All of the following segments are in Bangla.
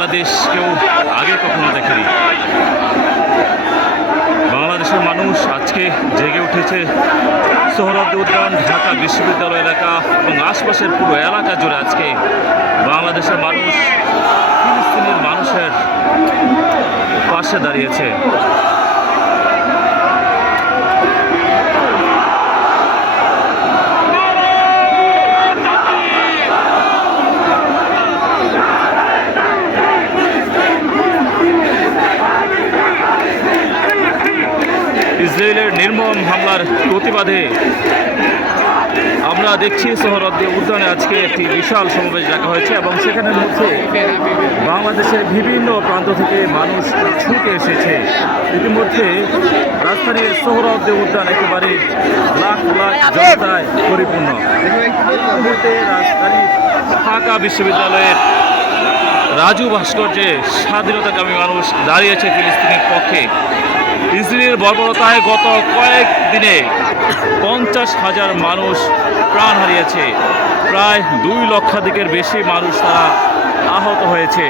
বাংলাদেশ কেউ আগে কখনো দেখেনি। বাংলাদেশের মানুষ আজকে জেগে উঠেছে সোহরাদ উদ্যান, ঢাকা বিশ্ববিদ্যালয় এলাকা এবং আশপাশের পুরো এলাকা জুড়ে আজকে বাংলাদেশের মানুষ, ফিলিস্তিনের মানুষের পাশে দাঁড়িয়েছে ইসরায়েলের নির্মম হামলার প্রতিবাদে আমরা দেখছি সোহরদ্দি উদ্যানে আজকে একটি বিশাল সমাবেশ রাখা হয়েছে এবং সেখানে হচ্ছে বাংলাদেশের বিভিন্ন প্রান্ত থেকে মানুষ ছুটে এসেছে। ইতিমধ্যে রাজধানীর সোহরদ্দি উদ্যান একেবারে লাখ লাখ জনতায় পরিপূর্ণ। মুহূর্তে রাজধানীর ঢাকা বিশ্ববিদ্যালয়ের রাজু ভাস্কর্যে স্বাধীনতাকামী মানুষ দাঁড়িয়েছে ফিলিস্তিনের পক্ষে। ইসরায়েলের বর্বরতায় গত কয়েক দিনে পঞ্চাশ হাজার মানুষ প্রাণ হারিয়েছে। প্রায় দুই লক্ষাধিকের বেশি মানুষ তারা আহত হয়েছে।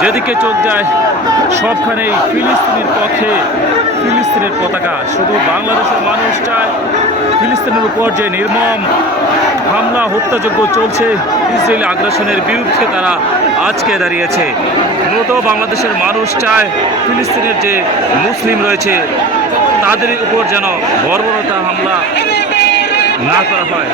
যেদিকে চোখ যায় সবখানেই ফিলিস্তিনের পক্ষে ফিলিস্তিনের পতাকা। শুধু বাংলাদেশের মানুষ চায়, ফিলিস্তিনের উপর যে নির্মম হামলা হত্যাযজ্ঞ চলছে, ইসরায়েলি আগ্রাসনের বিরুদ্ধে তারা আজকে দাঁড়িয়েছে। মূলত বাংলাদেশের মানুষ চায়, ফিলিস্তিনের যে মুসলিম রয়েছে, তাদের উপর যেন বর্বরতা হামলা না করা হয়।